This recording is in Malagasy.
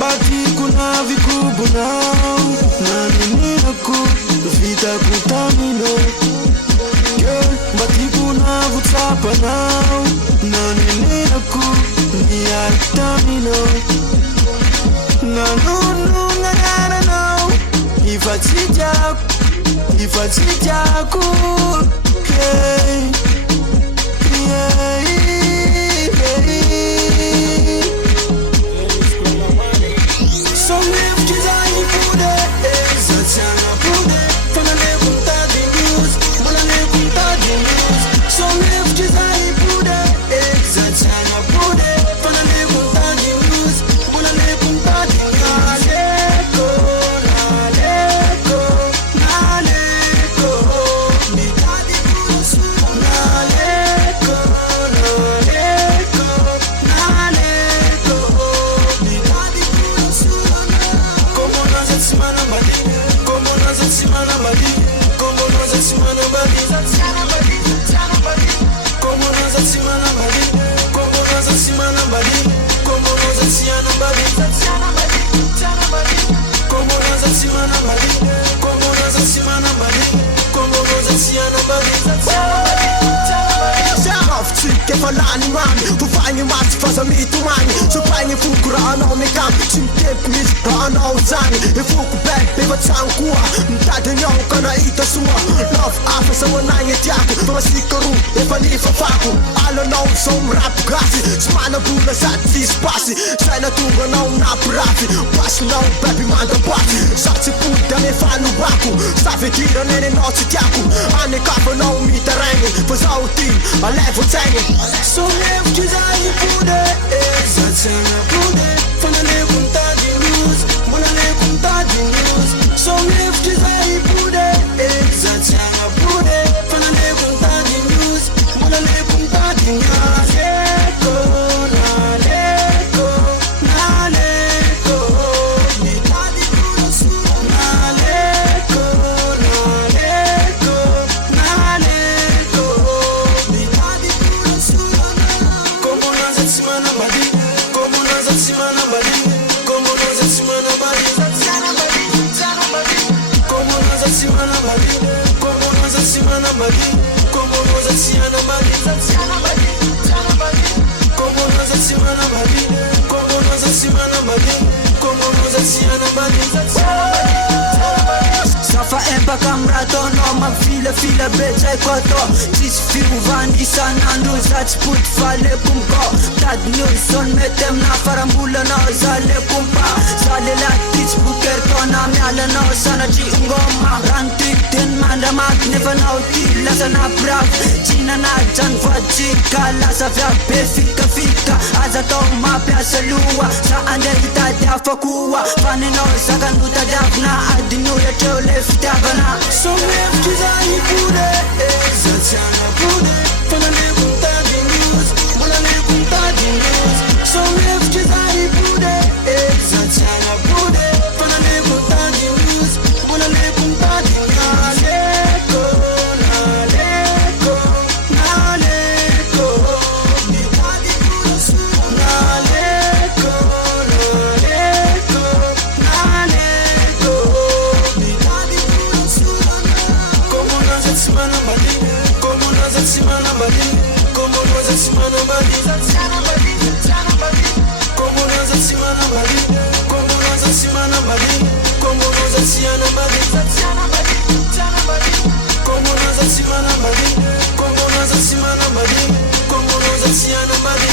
Bati kuna vikubunao na nininaku vita kutamino girl bati kuna vutapa nao na nininaku ni altamino na nunu ngana nao ifatijaku hey Falani mami, tufanye mati faza mitu mani Supanye fuku rana omekam, simtep mis rana uzani Ifuku back, biva tsankua, mtade nyau kana ita sua Love afa sa wananye tiaku, famasikaru, ifanifa faku Alo na usom rap grasi, smana bula sa tispasi Sana tunga na unapurafi, pasu na baby manda bati Satsi puta me fanu baku, safi tira nene noci tiaku Ane kafa na umita rengi, faza utin, alevo tengi So left kizani pude, zatsana pude Fana le kunta di news, mwana le kunta di news So left kizani pude, zatsana pude Fana le kunta di news, mwana le kunta di news Leko, na leko, na leko Nika di kuna su Na leko, na leko, na leko Nika di kuna su Como naza simana badi, como naza simana badi, como naza simana badi, como naza simana badi, como naza simana badi, como naza simana badi, como naza simana badi, como naza simana badi, como naza simana badi. Safa empa kamrato no ma fila beja koto Tis fiu vani sanandu zach put fale kumko Tad nilson metem na farambula na zale kumpa Zale la tich buker kona miala no sana chi ngoma Rantik ten manda mak never know ti lasa na brav China na jan vajika lasa vya pe fika Aza to ma piasa luwa sa ande ita dafa kuwa Fane no saka nuta dafna adinu ya chole Ftagana So left kizani pude Zatsana pude Fana le kunta di news Mwana le kunta di news So left kizani pude Zatsana pude Fana le kunta di news Mwana le kunta di news Naleko, naleko, naleko Nika di kuna su Naleko, naleko, naleko Nika di Como naza simana badi, como naza simana badi, como naza simana badi, como naza simana badi, como naza simana badi, como naza simana badi, como naza simana badi, como naza simana badi, como naza simana badi.